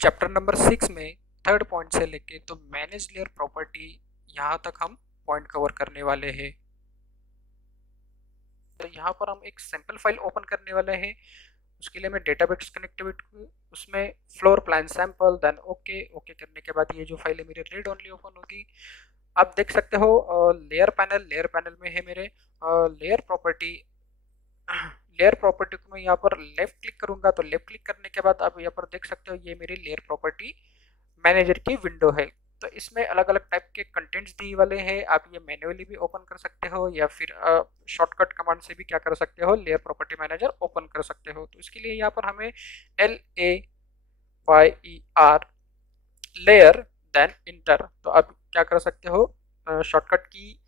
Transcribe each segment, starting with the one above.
Chapter number 6 में third point से लेके तो मैनेज लेयर प्रॉपर्टी यहाँ तक हम पॉइंट कवर करने वाले हैं। तो यहाँ पर हम एक सैंपल फाइल ओपन करने वाले हैं। उसके लिए मैं डेटाबेस कनेक्टिविटी उसमें floor plan sample then okay okay करने के बाद ये जो फाइल है मेरी रीड ओनली ओपन होगी। आप देख सकते हो लेयर पैनल में है मेरे लेयर प्रॉपर्टी। लेयर प्रॉपर्टी को मैं यहाँ पर लेफ्ट क्लिक करूंगा तो लेफ्ट क्लिक करने के बाद आप यहाँ पर देख सकते हो ये मेरी लेयर प्रॉपर्टी मैनेजर की विंडो है। तो इसमें अलग अलग टाइप के कंटेंट्स दिए वाले हैं। आप ये मैन्युअली भी ओपन कर सकते हो या फिर शॉर्टकट कमांड से भी क्या कर सकते हो, लेयर प्रॉपर्टी मैनेजर ओपन कर सकते हो। तो इसके लिए यहाँ पर हमें LAYER लेयर देन इंटर, तो आप क्या कर सकते हो, शॉर्टकट की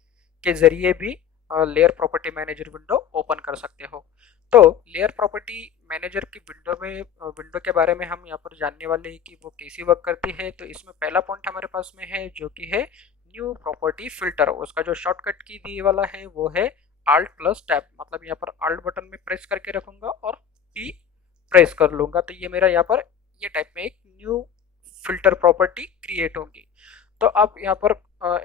के जरिए भी layer property manager window open कर सकते हो। तो लेयर प्रॉपर्टी मैनेजर की विंडो में विंडो के बारे में हम यहाँ पर जानने वाले हैं कि वो कैसी वर्क करती है। तो इसमें पहला पॉइंट हमारे पास में है जो कि है न्यू प्रॉपर्टी फिल्टर। उसका जो शॉर्टकट की दी वाला है वो है Alt प्लस टैब, मतलब यहाँ पर Alt बटन में प्रेस करके रखूंगा और T प्रेस कर लूंगा तो ये मेरा यहाँ पर ये टाइप में एक न्यू फिल्टर प्रॉपर्टी क्रिएट होंगी। तो आप यहाँ पर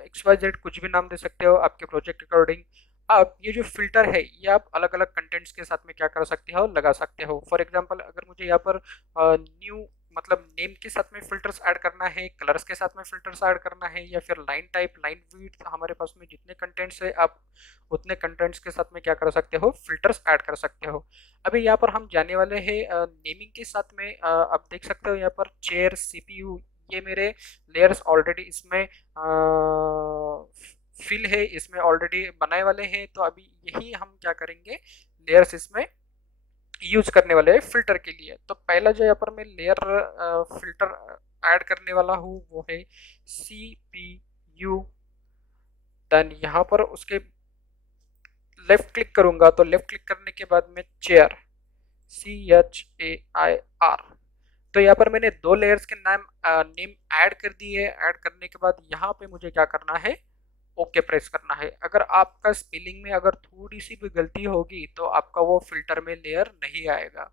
XYZ कुछ भी नाम दे सकते हो आपके प्रोजेक्ट के अकॉर्डिंग। अब ये जो फिल्टर है ये आप अलग अलग कंटेंट्स के साथ में क्या कर सकते हो, लगा सकते हो। फॉर एग्जांपल अगर मुझे यहाँ पर न्यू मतलब नेम के साथ में फिल्टर्स ऐड करना है, कलर्स के साथ में फिल्टर्स ऐड करना है, या फिर लाइन टाइप, लाइन विड्थ, हमारे पास में जितने कंटेंट्स है आप उतने कंटेंट्स के साथ में क्या कर सकते हो, फिल्टर्स ऐड कर सकते हो। अभी यहाँ पर हम जाने वाले हैं नेमिंग के साथ में। आप देख सकते हो यहाँ पर चेयर, CPU, ये मेरे लेयर्स ऑलरेडी इसमें फिल है, इसमें ऑलरेडी बनाए वाले हैं। तो अभी यही हम क्या करेंगे, लेयर्स इसमें यूज करने वाले हैं फिल्टर के लिए। तो पहला जो यहाँ पर मैं लेयर फिल्टर ऐड करने वाला हूँ वो है CPU। देन यहाँ पर उसके लेफ्ट क्लिक करूंगा तो लेफ्ट क्लिक करने के बाद में चेयर, CHAIR। तो यहाँ पर मैंने दो लेयर्स के नेम ऐड कर दिए। ऐड करने के बाद यहाँ पे मुझे क्या करना है, ओके प्रेस करना है। अगर आपका स्पेलिंग में अगर थोड़ी सी भी गलती होगी तो आपका वो फिल्टर में लेयर नहीं आएगा।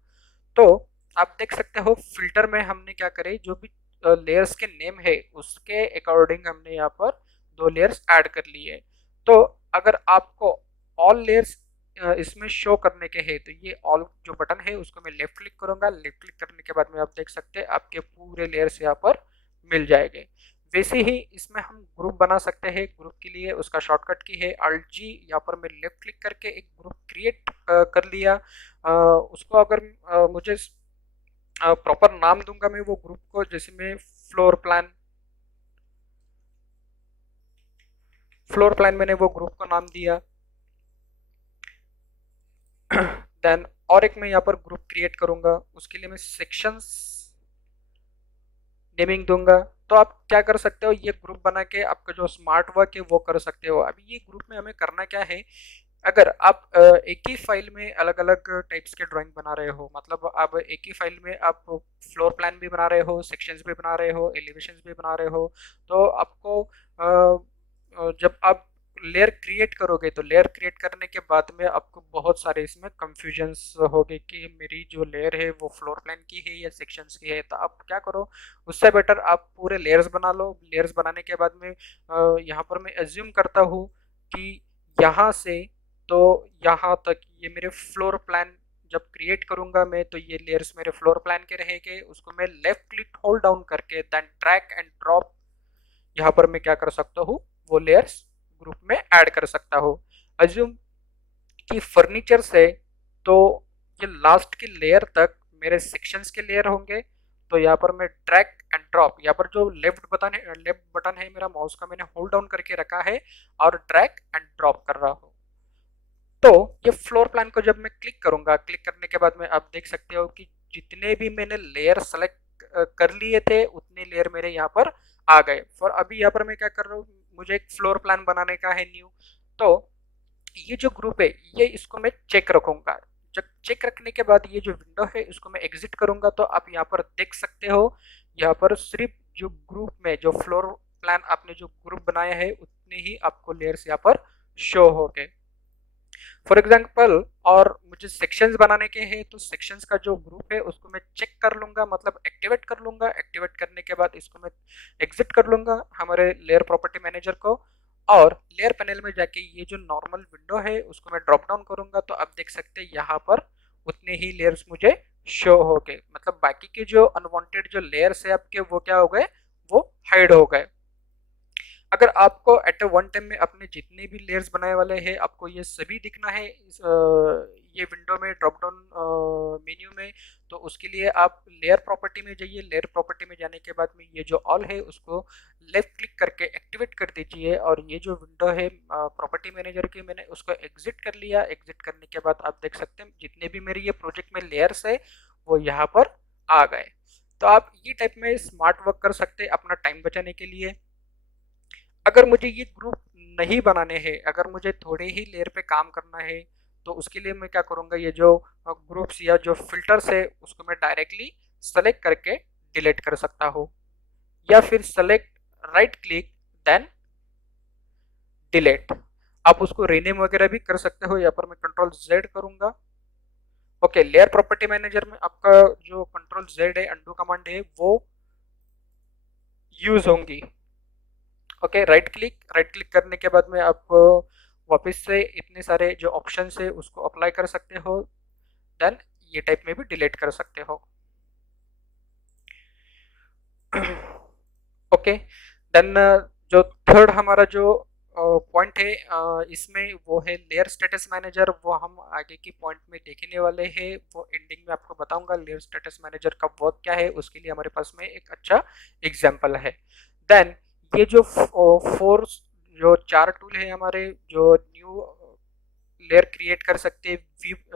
तो आप देख सकते हो फिल्टर में हमने क्या करे, जो भी लेयर्स के नेम है उसके अकॉर्डिंग हमने यहाँ पर दो लेयर्स ऐड कर लिए। तो अगर आपको ऑल लेयर्स इसमें शो करने के हैं तो ये ऑल जो बटन है उसको मैं लेफ्ट क्लिक करूंगा। लेफ्ट क्लिक करने के बाद में आप देख सकते हैं आपके पूरे लेयर्स यहाँ पर मिल जाएंगे। वैसे ही इसमें हम ग्रुप बना सकते हैं। ग्रुप के लिए उसका शॉर्टकट की है Alt G। यहाँ पर मैं लेफ्ट क्लिक करके एक ग्रुप क्रिएट कर लिया। उसको अगर मुझे प्रॉपर नाम दूंगा मैं वो ग्रुप को, जैसे मैं फ्लोर प्लान मैंने वो ग्रुप का नाम दिया। देन और एक मैं यहाँ पर ग्रुप क्रिएट करूंगा, उसके लिए मैं सेक्शंस नेमिंग दूंगा। तो आप क्या कर सकते हो, ये ग्रुप बना के आपका जो स्मार्ट वर्क है वो कर सकते हो। अभी ये ग्रुप में हमें करना क्या है, अगर आप एक ही फाइल में अलग अलग टाइप्स के ड्राइंग बना रहे हो, मतलब आप एक ही फाइल में आप फ्लोर प्लान भी बना रहे हो, सेक्शंस भी बना रहे हो, एलिवेशंस भी बना रहे हो, तो आपको जब आप लेयर क्रिएट करोगे तो लेयर क्रिएट करने के बाद में आपको बहुत सारे इसमें कंफ्यूजन्स होगे कि मेरी जो लेयर है वो फ्लोर प्लान की है या सेक्शंस की है। तो आप क्या करो, उससे बेटर आप पूरे लेयर्स बना लो। लेयर्स बनाने के बाद में यहाँ पर मैं एज्यूम करता हूँ कि यहाँ से तो यहाँ तक ये मेरे फ्लोर प्लान जब क्रिएट करूंगा मैं तो ये लेयर्स मेरे फ्लोर प्लान के रहेंगे। उसको मैं लेफ्ट क्लिक होल्ड डाउन करके देन ड्रैग एंड ड्रॉप यहाँ पर मैं क्या कर सकता हूँ, वो लेयर्स ग्रुप में ऐड कर सकता हूँ। अज्यूम कि फर्नीचर से तो ये लास्ट की लेयर तक मेरे सेक्शंस के लेयर होंगे। तो यहाँ पर मैं ड्रैग एंड ड्रॉप, यहाँ पर जो लेफ्ट बटन है मेरा माउस का, मैंने होल्ड डाउन करके रखा है और ड्रैग एंड ड्रॉप कर रहा हूँ। तो ये फ्लोर प्लान को जब मैं क्लिक करूंगा, क्लिक करने के बाद में आप देख सकते हो कि जितने भी मैंने लेयर सेलेक्ट कर लिए थे उतने लेयर मेरे यहाँ पर आ गए। फॉर अभी यहाँ पर मैं क्या कर रहा हूँ, मुझे एक फ्लोर प्लान बनाने का है न्यू। तो ये जो ग्रुप है ये इसको मैं चेक रखूंगा। जब चेक रखने के बाद ये जो विंडो है इसको मैं एग्जिट करूंगा तो आप यहाँ पर देख सकते हो, यहाँ पर सिर्फ जो ग्रुप में जो फ्लोर प्लान आपने जो ग्रुप बनाया है उतने ही आपको लेयर्स यहाँ पर शो हो गए। फॉर एग्जांपल, और मुझे सेक्शंस बनाने के हैं तो सेक्शंस का जो ग्रुप है उसको मैं चेक कर लूंगा, मतलब एक्टिवेट कर लूंगा। एक्टिवेट करने के बाद इसको मैं एग्जिट कर लूंगा हमारे लेयर प्रॉपर्टी मैनेजर को, और लेयर पैनल में जाके ये जो नॉर्मल विंडो है उसको मैं ड्रॉप डाउन करूंगा, तो आप देख सकते हैं यहाँ पर उतने ही लेयर्स मुझे शो हो गए, मतलब बाकी के जो अनवांटेड जो लेयर्स है आपके वो क्या हो गए, वो हाइड हो गए। अगर आपको एट अ वन टाइम में अपने जितने भी लेयर्स बनाए वाले हैं आपको ये सभी दिखना है ये विंडो में ड्रॉप डाउन मेन्यू में, तो उसके लिए आप लेयर प्रॉपर्टी में जाइए। लेयर प्रॉपर्टी में जाने के बाद में ये जो ऑल है उसको लेफ्ट क्लिक करके एक्टिवेट कर दीजिए, और ये जो विंडो है प्रॉपर्टी मैनेजर की मैंने उसको एग्जिट कर लिया। एग्जिट करने के बाद आप देख सकते हैं जितने भी मेरे ये प्रोजेक्ट में लेयर्स है वो यहाँ पर आ गए। तो आप ये टाइप में स्मार्ट वर्क कर सकते हैं अपना टाइम बचाने के लिए। अगर मुझे ये ग्रुप नहीं बनाने हैं, अगर मुझे थोड़े ही लेयर पे काम करना है, तो उसके लिए मैं क्या करूँगा, ये जो ग्रुप्स या जो फिल्टर्स है उसको मैं डायरेक्टली सेलेक्ट करके डिलीट कर सकता हूँ, या फिर select right click then delete. आप उसको रीनेम वगैरह भी कर सकते हो। यहाँ पर मैं कंट्रोल जेड करूंगा। ओके, लेयर प्रॉपर्टी मैनेजर में आपका जो कंट्रोल जेड है अंडू कमांड है वो यूज होंगी। ओके, राइट क्लिक करने के बाद में आप वापस से इतने सारे जो ऑप्शन है उसको अप्लाई कर सकते हो, देन ये टाइप में भी डिलीट कर सकते हो। ओके, देन जो थर्ड हमारा जो पॉइंट है इसमें वो है लेयर स्टेटस मैनेजर। वो हम आगे की पॉइंट में देखने वाले हैं, वो एंडिंग में आपको बताऊंगा लेयर स्टेटस मैनेजर का वर्क क्या है। उसके लिए हमारे पास में एक अच्छा एग्जाम्पल है। देन ये जो फोर जो चार टूल है हमारे, जो न्यू लेयर क्रिएट कर सकते हैं।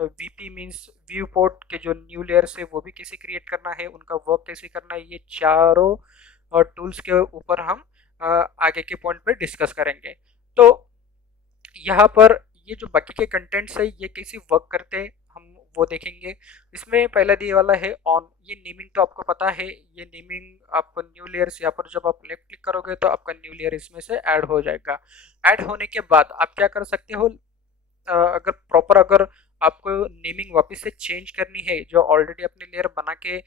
वीपी मीन्स व्यू पोर्ट के जो न्यू लेयर्स है वो भी कैसे क्रिएट करना है, उनका वर्क कैसे करना है, ये चारों टूल्स के ऊपर हम आगे के पॉइंट पे डिस्कस करेंगे। तो यहाँ पर ये जो बाकी के कंटेंट्स है ये कैसे वर्क करते हैं हम वो देखेंगे। इसमें पहला दिए वाला है ऑन। ये नेमिंग तो आपको पता है, ये नेमिंग आप न्यू लेयर्स यहाँ पर जब आप लेफ्ट क्लिक करोगे तो आपका न्यू लेयर इसमें से ऐड हो जाएगा। ऐड होने के बाद आप क्या कर सकते हो, अगर प्रॉपर अगर आपको नेमिंग वापस से चेंज करनी है, जो ऑलरेडी अपने लेयर बना के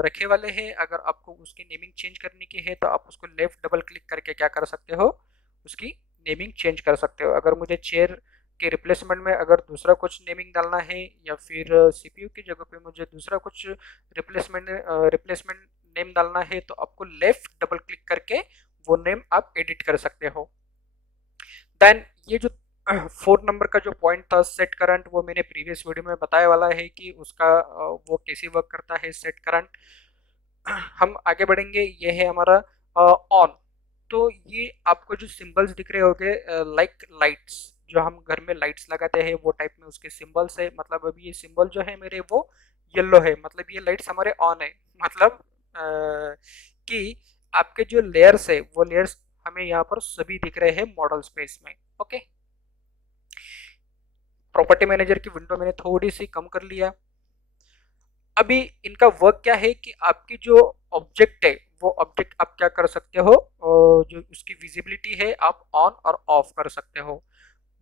रखे वाले हैं, अगर आपको उसकी नेमिंग चेंज करने की है तो आप उसको लेफ्ट डबल क्लिक करके क्या कर सकते हो, उसकी नेमिंग चेंज कर सकते हो। अगर मुझे चेयर के रिप्लेसमेंट में अगर दूसरा कुछ नेमिंग डालना है, या फिर सीपीयू की जगह पे मुझे दूसरा कुछ रिप्लेसमेंट नेम डालना है, तो आपको लेफ्ट डबल क्लिक करके वो नेम आप एडिट कर सकते हो। देन ये जो 4 नंबर का जो पॉइंट था सेट करंट, वो मैंने प्रीवियस वीडियो में बताया वाला है कि उसका वो कैसे वर्क करता है सेट करंट। हम आगे बढ़ेंगे। ये है हमारा ऑन। तो ये आपको जो सिंबल्स दिख रहे होंगे लाइक लाइट्स, जो हम घर में लाइट्स लगाते हैं वो टाइप में उसके सिंबल्स है। मतलब अभी ये सिंबल जो है मेरे वो येलो है, मतलब ये लाइट्स हमारे ऑन है। मतलब कि आपके जो लेयर्स है वो लेयर्स हमें यहाँ पर सभी दिख रहे हैं मॉडल स्पेस में। ओके, प्रॉपर्टी मैनेजर की विंडो मैंने थोड़ी सी कम कर लिया। अभी इनका वर्क क्या है कि आपकी जो ऑब्जेक्ट है वो ऑब्जेक्ट आप क्या कर सकते हो, जो उसकी विजिबिलिटी है आप ऑन और ऑफ कर सकते हो।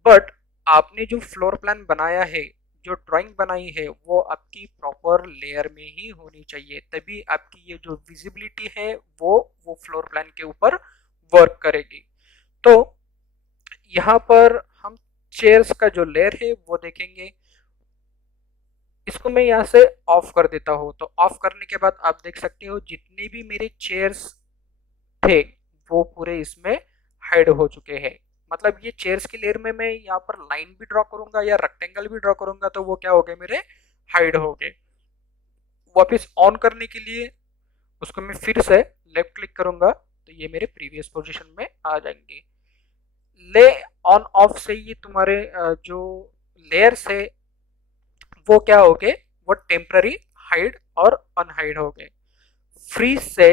बट आपने जो फ्लोर प्लान बनाया है, जो ड्राइंग बनाई है, वो आपकी प्रॉपर लेयर में ही होनी चाहिए, तभी आपकी ये जो विजिबिलिटी है वो फ्लोर प्लान के ऊपर वर्क करेगी। तो यहाँ पर हम चेयर्स का जो लेयर है वो देखेंगे। इसको मैं यहाँ से ऑफ कर देता हूँ, तो ऑफ करने के बाद आप देख सकते हो जितने भी मेरे चेयर्स थे वो पूरे इसमें हाइड हो चुके हैं। मतलब ये चेयर्स की लेयर में मैं यहाँ पर लाइन भी ड्रॉ करूंगा या रेक्टेंगल भी ड्रॉ करूंगा तो वो क्या हो गए, मेरे हाइड हो गए। वापस ऑन करने के लिए उसको मैं फिर से लेफ्ट क्लिक करूंगा तो ये मेरे प्रीवियस पोजीशन में आ जाएंगे। ले ऑन ऑफ से ये तुम्हारे जो लेयर्स है वो क्या हो गए, वो टेम्पररी हाइड और अनहाइड हो गए। फ्रीज से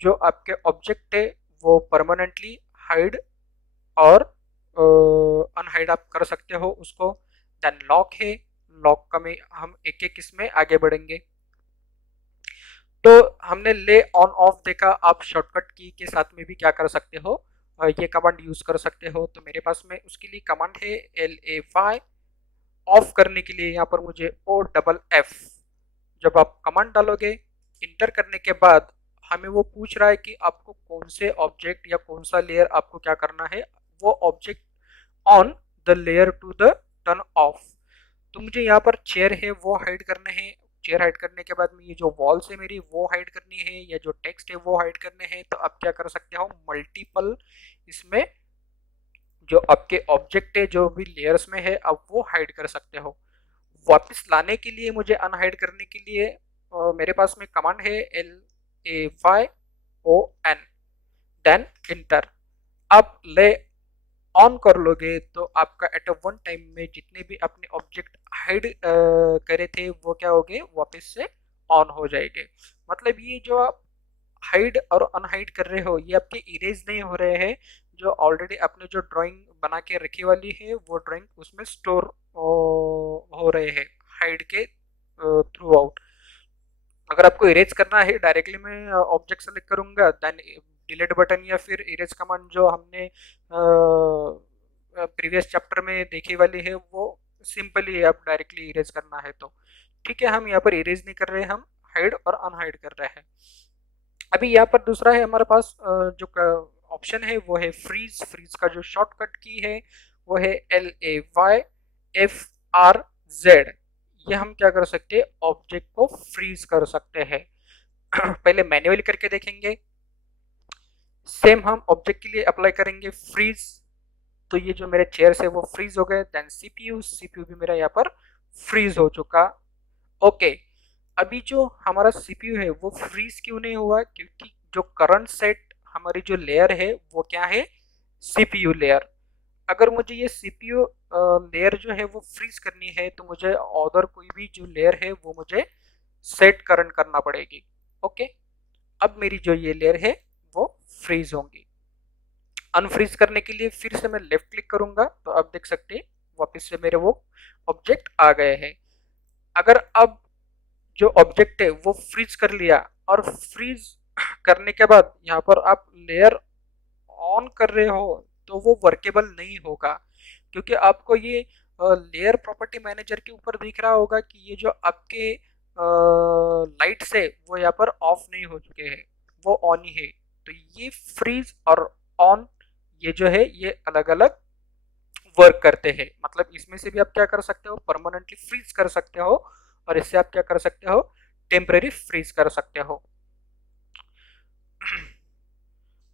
जो आपके ऑब्जेक्ट है वो परमानेंटली हाइड और अनहाइड आप कर सकते हो उसको। देन लॉक है, लॉक का में हम एक एक इसमें आगे बढ़ेंगे। तो हमने ले ऑन ऑफ देखा, आप शॉर्टकट की के साथ में भी क्या कर सकते हो, ये कमांड यूज कर सकते हो। तो मेरे पास में उसके लिए कमांड है LA5 ऑफ करने के लिए यहाँ पर मुझे O जब आप कमांड डालोगे इंटर करने के बाद हमें वो पूछ रहा है कि आपको कौन से ऑब्जेक्ट या कौन सा लेयर आपको क्या करना है, वो object on the layer to the turn off. तो मुझे यहाँ पर चेयर है वो हाइड करने हैं। चेयर हाइड करने के बाद में ये जो वॉल्स है मेरी वो हाइड करनी है, या जो टेक्स्ट है वो हाइड करने हैं। तो आप क्या कर सकते हो, मल्टीपल इसमें जो आपके ऑब्जेक्ट है जो भी लेयर्स में है आप वो हाइड कर सकते हो। वापस लाने के लिए मुझे अनहाइड करने के लिए मेरे पास में कमांड है LAYON, देन इंटर। आप ले ऑन कर लोगे तो आपका एट अ वन टाइम में जितने भी अपने ऑब्जेक्ट हाइड करे थे वो क्या हो गए, वापस से ऑन हो जाएंगे। मतलब ये जो आप हाइड और अनहाइड कर रहे हो ये आपके इरेज नहीं हो रहे हैं, जो ऑलरेडी आपने जो ड्राइंग बना के रखी वाली है वो ड्राइंग उसमें स्टोर हो रहे हैं हाइड के थ्रू आउट। अगर आपको इरेज करना है डायरेक्टली मैं ऑब्जेक्ट सेलेक्ट करूंगा, देन डिलीट बटन या फिर इरेज कमांड जो हमने प्रीवियस चैप्टर में देखी वाली है वो सिंपली है, आप डायरेक्टली इरेज करना है तो ठीक है। हम यहाँ पर इरेज नहीं कर रहे, हम हाइड और अनहाइड कर रहे हैं। अभी यहाँ पर दूसरा है हमारे पास जो ऑप्शन है वो है फ्रीज। फ्रीज का जो शॉर्टकट की है वो है LAYFRZ। ये हम क्या कर सकते हैं, ऑब्जेक्ट को फ्रीज कर सकते हैं। पहले मैन्युअली करके देखेंगे, सेम हम ऑब्जेक्ट के लिए अप्लाई करेंगे फ्रीज। तो ये जो मेरे चेयर्स है वो फ्रीज हो गए। देन सीपीयू भी मेरा यहाँ पर फ्रीज हो चुका। ओके, अभी जो हमारा सीपीयू है वो फ्रीज क्यों नहीं हुआ, क्योंकि जो करंट सेट हमारी जो लेयर है वो क्या है, सीपीयू लेयर। अगर मुझे ये सीपीयू लेयर जो है वो फ्रीज करनी है तो मुझे अदर कोई भी जो लेयर है वो मुझे सेट करंट करना पड़ेगी। ओके, अब मेरी जो ये लेयर है वो फ्रीज होंगी। अनफ्रीज करने के लिए फिर से मैं लेफ्ट क्लिक करूंगा तो आप देख सकते हैं वापस से मेरे वो ऑब्जेक्ट आ गए हैं। अगर अब जो ऑब्जेक्ट है वो फ्रीज कर लिया और फ्रीज करने के बाद यहाँ पर आप लेयर ऑन कर रहे हो तो वो वर्केबल नहीं होगा, क्योंकि आपको ये लेयर प्रॉपर्टी मैनेजर के ऊपर दिख रहा होगा कि ये जो आपके लाइट्स है वो यहाँ पर ऑफ नहीं हो चुके हैं, वो ऑन ही है। तो ये फ्रीज और ऑन ये जो है ये अलग अलग वर्क करते हैं। मतलब इसमें से भी आप क्या कर सकते हो, परमानेंटली फ्रीज कर सकते हो, और इससे आप क्या कर सकते हो, टेम्परेरी फ्रीज कर सकते हो।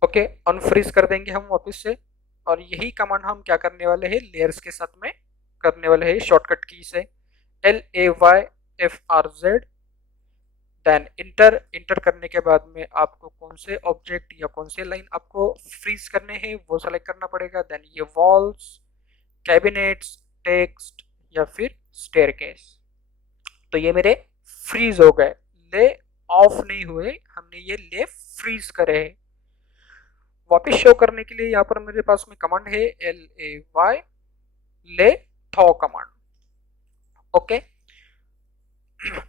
ओके, अनफ्रीज कर देंगे हम वापस से। और यही कमांड हम क्या करने वाले हैं, लेयर्स के साथ में करने वाले हैं शॉर्टकट की से LAYFRZ। Then inter. इंटर करने के बाद में आपको कौन से ऑब्जेक्ट या कौन से लाइन आपको फ्रीज करने हैं वो सेलेक्ट करना पड़ेगा। देन ये वॉल्स, कैबिनेट्स, टेक्स्ट या फिर स्टेयरकेस। तो ये मेरे फ्रीज हो गए, ले ऑफ नहीं हुए, हमने ये ले फ्रीज करे हैं। वापस शो करने के लिए यहाँ पर मेरे पास में कमांड है LAY ले थॉ कमांड। ओके,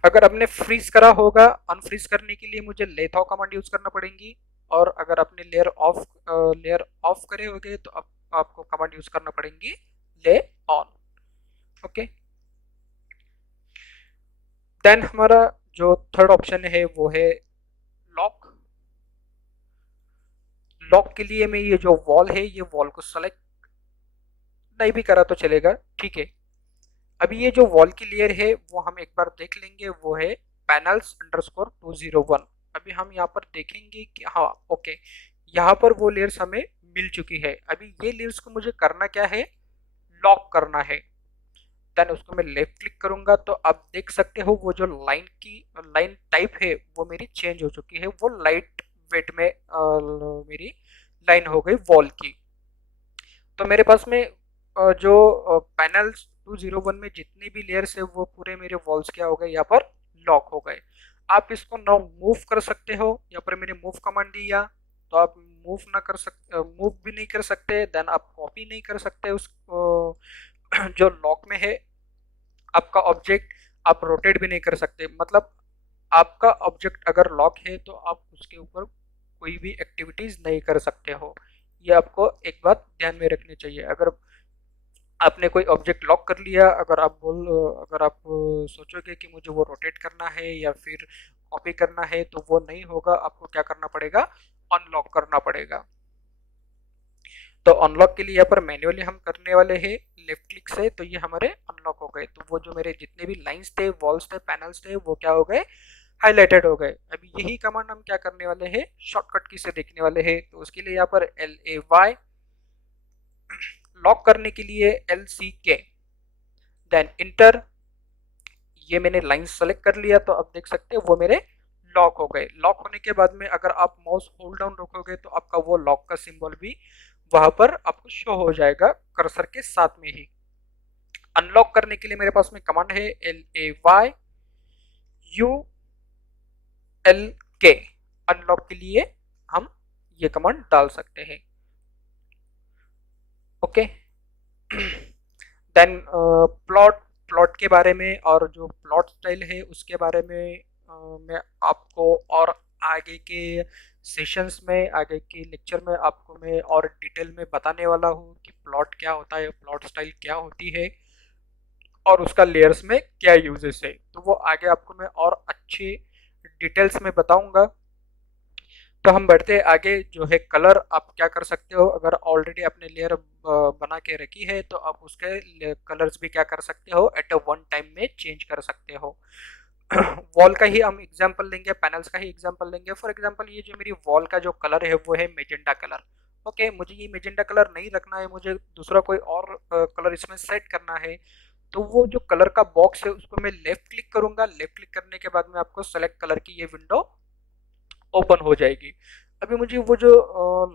अगर आपने फ्रीज करा होगा, अनफ्रीज करने के लिए मुझे ले थॉ कमांड यूज करना पड़ेगी। और अगर आपने लेयर ऑफ करे होगे तो आपको कमांड यूज करना पड़ेगी ले ऑन। ओके, देन हमारा जो थर्ड ऑप्शन है वो है लॉक। लॉक के लिए मैं ये जो वॉल है ये वॉल को सेलेक्ट नहीं भी करा तो चलेगा, ठीक है। अभी ये जो वॉल की लेयर है वो हम एक बार देख लेंगे, वो है panels_201। अभी हम यहाँ पर देखेंगे कि हाँ ओके, यहाँ पर वो लेयर्स हमें मिल चुकी है। अभी ये लेयर्स को मुझे करना क्या है, लॉक करना है। देन उसको मैं लेफ्ट क्लिक करूंगा तो आप देख सकते हो वो जो लाइन टाइप है वो मेरी चेंज हो चुकी है, वो लाइट वेट में मेरी लाइन हो गई वॉल की। तो मेरे पास में जो पैनल्स 201 में जितनी भी लेयर्स है वो पूरे मेरे वॉल्स क्या हो गए, यहाँ पर लॉक हो गए। आप इसको ना मूव कर सकते हो, यहाँ पर मैंने मूव कमांड दिया तो आप मूव ना कर सकते, मूव भी नहीं कर सकते। देन आप कॉपी नहीं कर सकते उस जो लॉक में है आपका ऑब्जेक्ट, आप रोटेट भी नहीं कर सकते। मतलब आपका ऑब्जेक्ट अगर लॉक है तो आप उसके ऊपर कोई भी एक्टिविटीज नहीं कर सकते हो। ये आपको एक बात ध्यान में रखनी चाहिए। अगर आपने कोई ऑब्जेक्ट लॉक कर लिया, अगर आप सोचोगे कि मुझे वो रोटेट करना है या फिर कॉपी करना है तो वो नहीं होगा, आपको क्या करना पड़ेगा, अनलॉक करना पड़ेगा। तो अनलॉक के लिए यहाँ पर मैन्युअली हम करने वाले हैं लेफ्ट क्लिक से, तो ये हमारे अनलॉक हो गए। तो वो जो मेरे जितने भी लाइंस थे, वॉल्स थे, पैनल्स थे, वो क्या हो गए, हाईलाइटेड हो गए। अभी यही कमांड हम क्या करने वाले हैं, शॉर्टकट की से देखने वाले हैं। तो उसके लिए यहाँ पर LAY, लॉक करने के लिए LCK, देन इंटर। ये मैंने लाइन सेलेक्ट कर लिया, तो अब देख सकते हैं वो मेरे लॉक हो गए। लॉक होने के बाद में अगर आप माउस होल्ड डाउन रखोगे तो आपका वो लॉक का सिंबल भी वहां पर आपको शो हो जाएगा कर्सर के साथ में ही। अनलॉक करने के लिए मेरे पास में कमांड है LAYULK। अनलॉक के लिए हम ये कमांड डाल सकते हैं। ओके। देन प्लॉट, प्लॉट के बारे में और जो प्लॉट स्टाइल है उसके बारे में मैं आपको और आगे के सेशंस में, आगे के लेक्चर में आपको मैं और डिटेल में बताने वाला हूँ कि प्लॉट क्या होता है, प्लॉट स्टाइल क्या होती है और उसका लेयर्स में क्या यूजेस है। तो वो आगे आपको मैं और अच्छे डिटेल्स में बताऊंगा। तो हम बढ़ते हैं आगे। जो है कलर, आप क्या कर सकते हो, अगर ऑलरेडी आपने लेयर बना के रखी है तो आप उसके कलर्स भी क्या कर सकते हो, एट अ वन टाइम में चेंज कर सकते हो। वॉल का ही हम एग्जांपल लेंगे, पैनल्स का ही एग्जांपल लेंगे। फॉर एग्जांपल ये जो मेरी वॉल का जो कलर है वो है मेजेंटा कलर। ओके, मुझे ये मेजेंटा कलर नहीं रखना है, मुझे दूसरा कोई और कलर इसमें सेट करना है। तो वो जो कलर का बॉक्स है उसको मैं लेफ्ट क्लिक करूंगा। लेफ्ट क्लिक करने के बाद में आपको सेलेक्ट कलर की ये विंडो ओपन हो जाएगी। अभी मुझे वो जो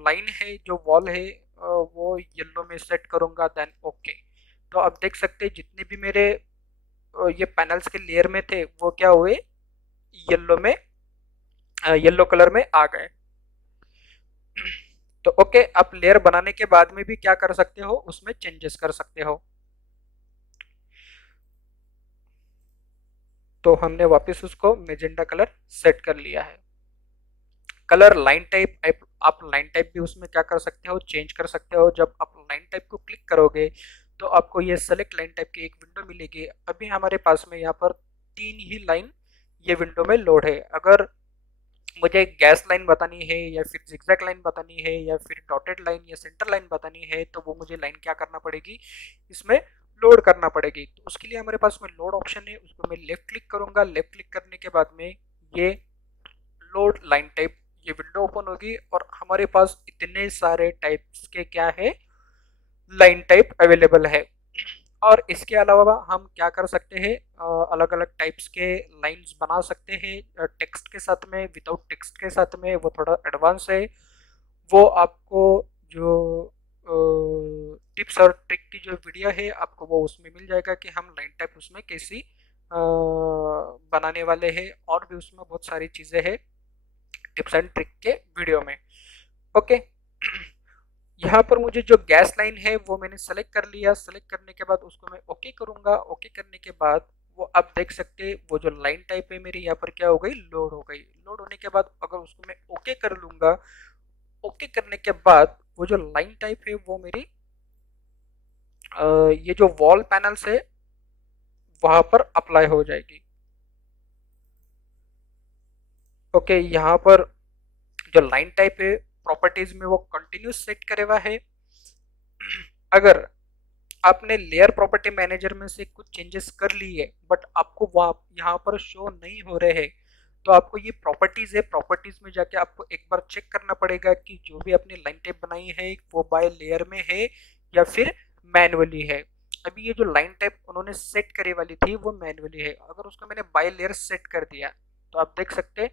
लाइन है, जो वॉल है, वो येलो में सेट करूंगा, देन ओके। तो अब देख सकते हैं जितने भी मेरे ये पैनल्स के लेयर में थे वो क्या हुए, येलो में, येलो कलर में आ गए। तो ओके, आप लेयर बनाने के बाद में भी क्या कर सकते हो, उसमें चेंजेस कर सकते हो। तो हमने वापस उसको मेजेंटा कलर सेट कर लिया है। कलर लाइन टाइप, आप लाइन टाइप भी उसमें क्या कर सकते हो, चेंज कर सकते हो। जब आप लाइन टाइप को क्लिक करोगे तो आपको ये सेलेक्ट लाइन टाइप की एक विंडो मिलेगी। अभी हमारे पास में यहाँ पर 3 ही लाइन ये विंडो में लोड है। अगर मुझे गैस लाइन बतानी है या फिर जिगजैग लाइन बतानी है या फिर डॉटेड लाइन या सेंटर लाइन बतानी है तो वो मुझे लाइन क्या करना पड़ेगी, इसमें लोड करना पड़ेगी। तो उसके लिए हमारे पास में लोड ऑप्शन है, उसको मैं लेफ्ट क्लिक करूंगा। लेफ्ट क्लिक करने के बाद में ये लोड लाइन टाइप, ये विंडो ओपन होगी और हमारे पास इतने सारे टाइप्स के क्या है, लाइन टाइप अवेलेबल है। और इसके अलावा हम क्या कर सकते हैं, अलग अलग टाइप्स के लाइंस बना सकते हैं टेक्स्ट के साथ में, विदाउट टेक्स्ट के साथ में। वो थोड़ा एडवांस है। वो आपको जो टिप्स और ट्रिक की जो वीडियो है आपको वो उसमें मिल जाएगा कि हम लाइन टाइप उसमें कैसी बनाने वाले हैं। और भी उसमें बहुत सारी चीज़ें हैं टिप्स एंड ट्रिक के वीडियो में। ओके। यहाँ पर मुझे जो गैस लाइन है वो मैंने सेलेक्ट कर लिया। सेलेक्ट करने के बाद उसको मैं ओके करूंगा। ओके करने के बाद वो आप देख सकते हैं वो जो लाइन टाइप है मेरी यहाँ पर क्या हो गई, लोड हो गई। लोड होने के बाद अगर उसको मैं ओके कर लूंगा, ओके करने के बाद वो जो लाइन टाइप है वो मेरी ये जो वॉल पैनल्स है वहां पर अप्लाई हो जाएगी। ओके, यहाँ पर जो लाइन टाइप है प्रॉपर्टीज में वो कंटिन्यूस सेट करे हुआ है। अगर आपने लेयर प्रॉपर्टी मैनेजर में से कुछ चेंजेस कर लिए बट आपको वहाँ यहाँ पर शो नहीं हो रहे हैं, तो आपको ये प्रॉपर्टीज है, प्रॉपर्टीज में जाके आपको एक बार चेक करना पड़ेगा कि जो भी आपने लाइन टाइप बनाई है वो बाय लेयर में है या फिर मैनुअली है। अभी ये जो लाइन टाइप उन्होंने सेट करे वाली थी वो मैनुअली है। अगर उसको मैंने बाय लेयर सेट कर दिया तो आप देख सकते हैं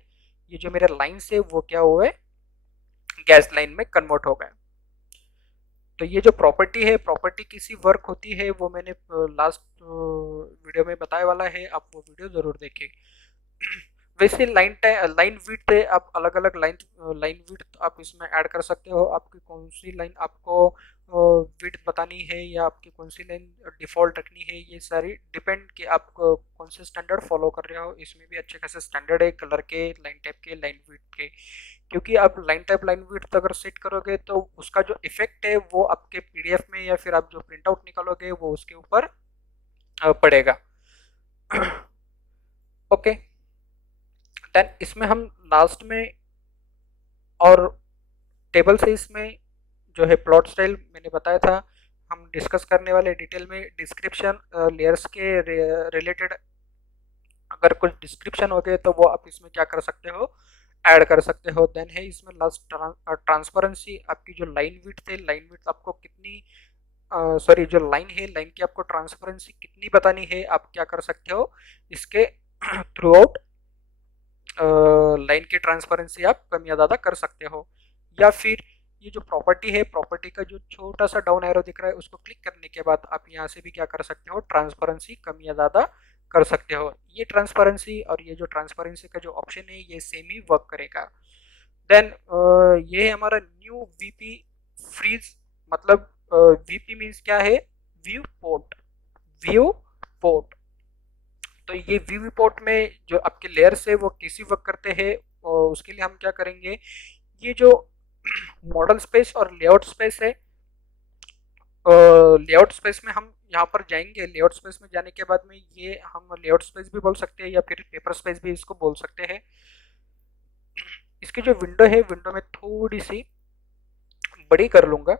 ये जो मेरे लाइन्स है वो क्या हुए, गैस लाइन में कन्वर्ट हो गए। तो ये जो प्रॉपर्टी है, प्रॉपर्टी किसी वर्क होती है वो मैंने लास्ट वीडियो में बताया वाला है, आप वो वीडियो जरूर देखें। वैसे लाइन विड्थ है, आप अलग अलग लाइन विड्थ आप इसमें ऐड कर सकते हो। आपकी कौन सी लाइन आपको विड्थ बतानी है या आपकी कौन सी लाइन डिफॉल्ट रखनी है, ये सारी डिपेंड कि आप कौन से स्टैंडर्ड फॉलो कर रहे हो। इसमें भी अच्छे खासे स्टैंडर्ड है कलर के, लाइन टाइप के, लाइन विड्थ के। क्योंकि आप लाइन टाइप लाइन विड्थ अगर सेट करोगे तो उसका जो इफेक्ट है वो आपके पीडीएफ में या फिर आप जो प्रिंट आउट निकालोगे वो उसके ऊपर पड़ेगा। ओके, देन इसमें हम लास्ट में और टेबल से इसमें जो है प्लॉट स्टाइल मैंने बताया था, हम डिस्कस करने वाले डिटेल में डिस्क्रिप्शन लेयर्स के रिलेटेड अगर कुछ डिस्क्रिप्शन हो गए तो वो आप इसमें क्या कर सकते हो, ऐड कर सकते हो। देन है इसमें लास्ट ट्रांसपेरेंसी, आपकी जो लाइन विड्थ है, लाइन विड्थ आपको कितनी सॉरी जो लाइन है लाइन की आपको ट्रांसपेरेंसी कितनी बतानी है, आप क्या कर सकते हो इसके थ्रू आउट लाइन की ट्रांसपेरेंसी आप कम या ज़्यादा कर सकते हो। या फिर ये जो प्रॉपर्टी है, प्रॉपर्टी का जो छोटा सा डाउन एरो दिख रहा है उसको क्लिक करने के बाद आप यहाँ से भी क्या कर सकते हो, ट्रांसपेरेंसी कम या ज़्यादा कर सकते हो। ये ट्रांसपेरेंसी और ये जो ट्रांसपेरेंसी का जो ऑप्शन है ये सेम ही वर्क करेगा। देन ये है हमारा न्यू वीपी फ्रीज, मतलब वीपी मीन्स क्या है, व्यू पोर्ट, व्यू पोर्ट। तो ये व्यू पोर्ट में जो आपके लेयर्स है वो कैसी वर्क करते हैं, और उसके लिए हम क्या करेंगे, ये जो मॉडल स्पेस और लेआउट स्पेस है, लेआउट स्पेस में हम यहाँ पर जाएंगे। लेआउट स्पेस में जाने के बाद में ये हम लेआउट स्पेस भी बोल सकते हैं या फिर पेपर स्पेस भी इसको बोल सकते हैं। इसकी जो विंडो है, विंडो में थोड़ी सी बड़ी कर लूंगा।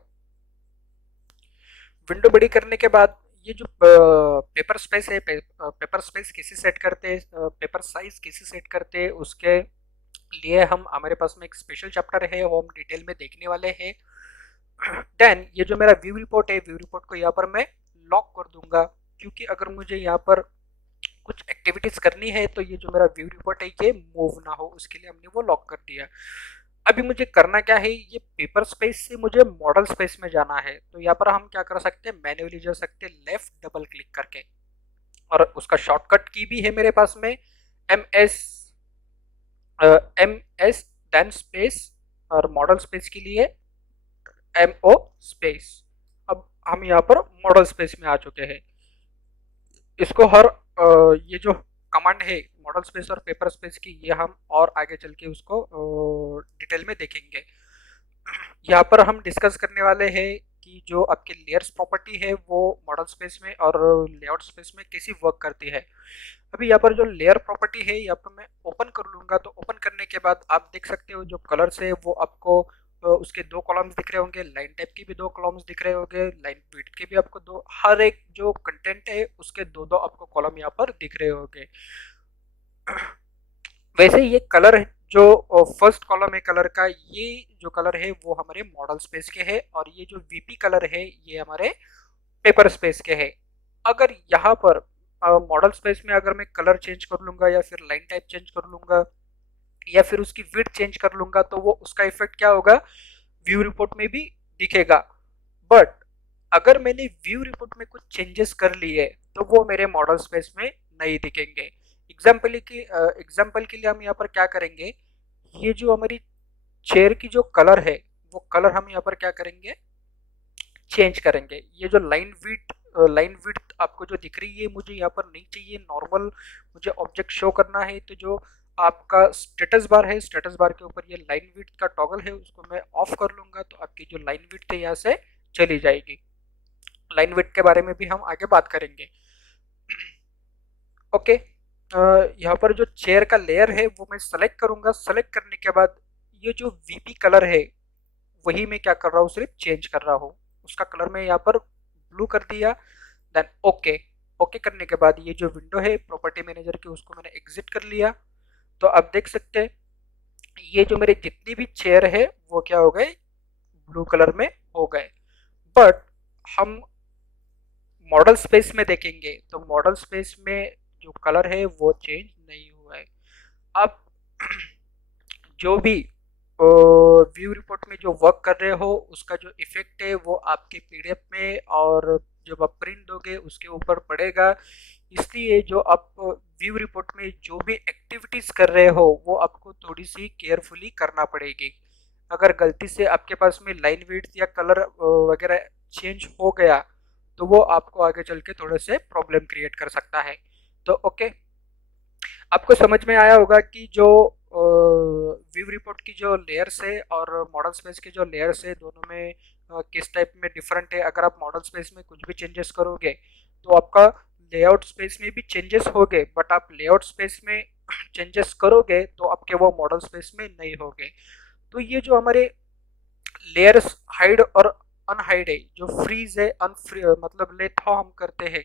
विंडो बड़ी करने के बाद ये जो पेपर स्पेस है, पेपर स्पेस कैसे सेट करते हैं, पेपर साइज कैसे सेट करते हैं, उसके लिए हम हमारे पास में एक स्पेशल चैप्टर है वो हम डिटेल में देखने वाले हैं। देन ये जो मेरा व्यू रिपोर्ट है, व्यू रिपोर्ट को यहाँ पर मैं लॉक कर दूंगा, क्योंकि अगर मुझे यहाँ पर कुछ एक्टिविटीज करनी है तो ये जो मेरा व्यू रिपोर्ट है ये मूव ना हो, उसके लिए हमने वो लॉक कर दिया। अभी मुझे करना क्या है, ये पेपर स्पेस से मुझे मॉडल स्पेस में जाना है, तो यहाँ पर हम क्या कर सकते हैं, मैन्युअली जा सकते हैं लेफ्ट डबल क्लिक करके, और उसका शॉर्टकट की भी है मेरे पास में एम एस देन स्पेस, और मॉडल स्पेस के लिए MO स्पेस। अब हम यहाँ पर मॉडल स्पेस में आ चुके हैं। इसको हर ये जो कमांड है मॉडल स्पेस और पेपर स्पेस की, ये हम और आगे चल के उसको डिटेल में देखेंगे। यहाँ पर हम डिस्कस करने वाले हैं कि जो आपके लेयर्स प्रॉपर्टी है वो मॉडल स्पेस में और लेआउट स्पेस में कैसी वर्क करती है। अभी यहाँ पर जो लेयर प्रॉपर्टी है यहाँ पर मैं ओपन कर लूंगा, तो ओपन करने के बाद आप देख सकते हो जो कलर्स है वो आपको उसके दो कॉलम्स दिख रहे होंगे, लाइन टाइप के भी दो कॉलम्स दिख रहे होंगे, लाइन विड्थ के भी आपको दो, हर एक जो कंटेंट है उसके दो दो आपको कॉलम यहाँ पर दिख रहे होंगे। वैसे ये कलर जो फर्स्ट कॉलम है कलर का, ये जो कलर है वो हमारे मॉडल स्पेस के है, और ये जो वीपी कलर है ये हमारे पेपर स्पेस के है। अगर यहाँ पर मॉडल स्पेस में अगर मैं कलर चेंज कर लूंगा या फिर लाइन टाइप चेंज कर लूंगा या फिर उसकी विड्थ चेंज कर लूंगा तो वो उसका इफेक्ट क्या होगा, व्यू रिपोर्ट में भी दिखेगा। बट अगर मैंने व्यू रिपोर्ट में कुछ चेंजेस कर लिए तो वो मेरे मॉडल स्पेस में नहीं दिखेंगे। एग्जाम्पल के लिए हम यहाँ पर क्या करेंगे, ये जो हमारी चेयर की जो कलर है वो कलर हम यहाँ पर क्या करेंगे, चेंज करेंगे। ये जो लाइन विड्थ आपको जो दिख रही है मुझे यहाँ पर नहीं चाहिए, नॉर्मल मुझे ऑब्जेक्ट शो करना है। तो जो आपका स्टेटस बार है, स्टेटस बार के ऊपर ये लाइन विड्थ का टॉगल है उसको मैं ऑफ कर लूंगा, तो आपकी जो लाइन विड्थ है यहाँ से चली जाएगी। लाइन विड्थ के बारे में भी हम आगे बात करेंगे। ओके, यहाँ पर जो चेयर का लेयर है वो मैं सेलेक्ट करूंगा। सेलेक्ट करने के बाद ये जो वीपी कलर है वही मैं क्या कर रहा हूँ, सिर्फ चेंज कर रहा हूँ। उसका कलर मैं यहाँ पर ब्लू कर दिया। देन ओके, ओके करने के बाद ये जो विंडो है प्रॉपर्टी मैनेजर की उसको मैंने एग्जिट कर लिया। तो आप देख सकते हैं ये जो मेरे जितनी भी चेयर है वो क्या हो गए, ब्लू कलर में हो गए। बट हम मॉडल स्पेस में देखेंगे तो मॉडल स्पेस में जो कलर है वो चेंज नहीं हुआ है। अब जो भी व्यू रिपोर्ट में जो वर्क कर रहे हो उसका जो इफेक्ट है वो आपके पीडीएफ में और जब आप प्रिंट दोगे उसके ऊपर पड़ेगा। इसलिए जो आप व्यू रिपोर्ट में जो भी एक्टिविटीज कर रहे हो वो आपको थोड़ी सी केयरफुली करना पड़ेगी। अगर गलती से आपके पास में लाइन विड्थ या कलर वगैरह चेंज हो गया तो वो आपको आगे चल के थोड़े से प्रॉब्लम क्रिएट कर सकता है। तो ओके, आपको समझ में आया होगा कि जो व्यू रिपोर्ट की जो लेयर्स है और मॉडल स्पेस की जो लेयर्स है दोनों में किस टाइप में डिफरेंट है। अगर आप मॉडल स्पेस में कुछ भी चेंजेस करोगे तो आपका लेआउट स्पेस में भी चेंजेस होंगे, बट आप लेआउट स्पेस में चेंजेस करोगे तो आपके वो मॉडल स्पेस में नहीं होंगे। तो ये जो हमारे लेयर्स हाइड और अनहाइड है, जो फ्रीज है अनफ्री मतलब लेट हाउ हम करते हैं,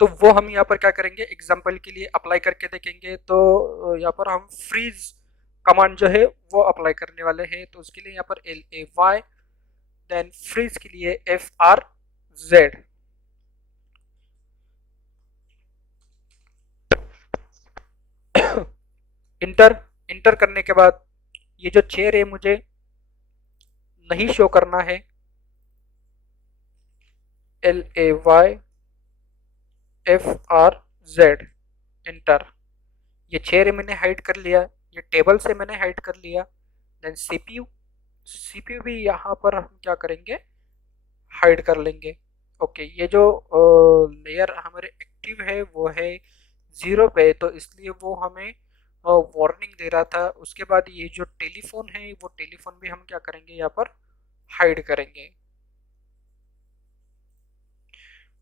तो वो हम यहाँ पर क्या करेंगे एग्जाम्पल के लिए अप्लाई करके देखेंगे। तो यहाँ पर हम फ्रीज कमांड जो है वो अप्लाई करने वाले हैं। तो उसके लिए यहाँ पर LAY, देन फ्रीज के लिए FRZ। इंटर इंटर करने के बाद ये जो चेयर है मुझे नहीं शो करना है। LAY FRZ inter. ये चेयर मैंने हाइड कर लिया, ये टेबल से मैंने हाइड कर लिया। देन सीपीयू भी यहाँ पर हम क्या करेंगे हाइड कर लेंगे। ओके, ये जो लेयर हमारे एक्टिव है वो है 0 पे, तो इसलिए वो हमें वार्निंग दे रहा था। उसके बाद ये जो टेलीफोन है वो टेलीफोन भी हम क्या करेंगे यहाँ पर हाइड करेंगे।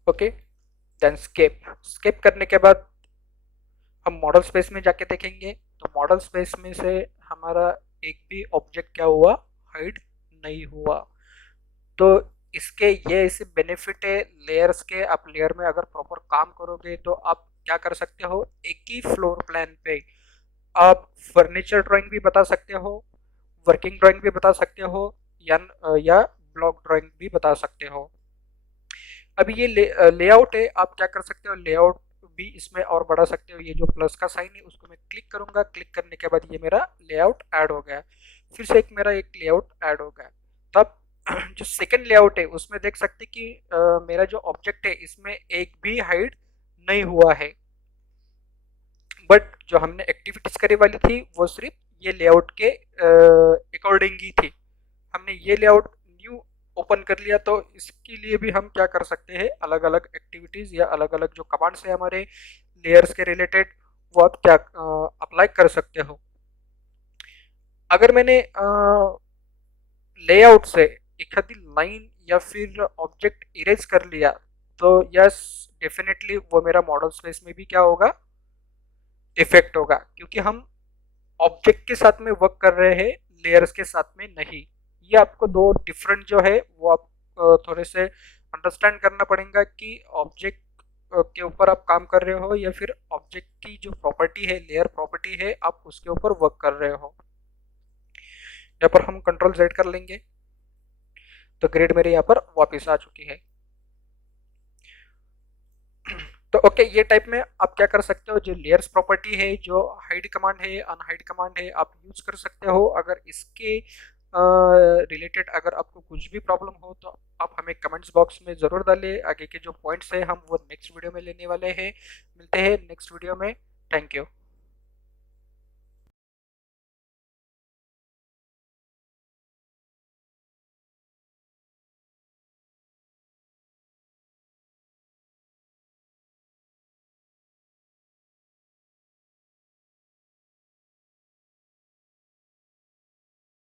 ओके, देन स्केप स्केप करने के बाद हम मॉडल स्पेस में जाके देखेंगे। तो मॉडल स्पेस में से हमारा एक भी ऑब्जेक्ट क्या हुआ हाइड नहीं हुआ। तो इसके ये ऐसे बेनिफिट है लेयर्स के। आप लेयर में अगर प्रॉपर काम करोगे तो आप क्या कर सकते हो, एक ही फ्लोर प्लान पे आप फर्नीचर ड्राइंग भी बता सकते हो, वर्किंग ड्राइंग भी बता सकते हो, या ब्लॉक ड्राइंग भी बता सकते हो। अभी ये लेआउट है, आप क्या कर सकते हो लेआउट भी इसमें और बढ़ा सकते हो। ये जो प्लस का साइन है उसको मैं क्लिक करूंगा, क्लिक करने के बाद ये मेरा लेआउट ऐड हो गया। फिर से एक मेरा एक लेआउट ऐड हो गया। तब जो सेकंड लेआउट है उसमें देख सकते कि मेरा जो ऑब्जेक्ट है इसमें एक भी हाइड नहीं हुआ है, बट जो हमने एक्टिविटीज करी वाली थी वो सिर्फ ये लेआउट के अकॉर्डिंग ही थी। हमने ये लेआउट न्यू ओपन कर लिया, तो इसके लिए भी हम क्या कर सकते हैं अलग अलग एक्टिविटीज या अलग अलग जो कमांड्स है हमारे लेयर्स के रिलेटेड वो आप क्या अप्लाई कर सकते हो। अगर मैंने लेआउट से एक आधी लाइन या फिर ऑब्जेक्ट इरेज कर लिया तो यस डेफिनेटली वो मेरा मॉडल स्पेस में भी क्या होगा इफेक्ट होगा, क्योंकि हम ऑब्जेक्ट के साथ में वर्क कर रहे हैं लेयर्स के साथ में नहीं। ये आपको दो डिफरेंट जो है वो आप थोड़े से अंडरस्टैंड करना पड़ेगा कि ऑब्जेक्ट के ऊपर आप काम कर रहे हो या फिर ऑब्जेक्ट की जो प्रॉपर्टी है लेयर प्रॉपर्टी है आप उसके ऊपर वर्क कर रहे हो। यहाँ पर हम कंट्रोल Z कर लेंगे तो ग्रिड मेरे यहाँ पर वापस आ चुकी है। तो ओके, ये टाइप में आप क्या कर सकते हो, जो लेयर्स प्रॉपर्टी है, जो हाइड कमांड है, अनहाइड कमांड है, आप यूज कर सकते हो। अगर इसके रिलेटेड अगर आपको कुछ भी प्रॉब्लम हो तो आप हमें कमेंट्स बॉक्स में ज़रूर डालें। आगे के जो पॉइंट्स हैं हम वो नेक्स्ट वीडियो में लेने वाले हैं। मिलते हैं नेक्स्ट वीडियो में। Thank you.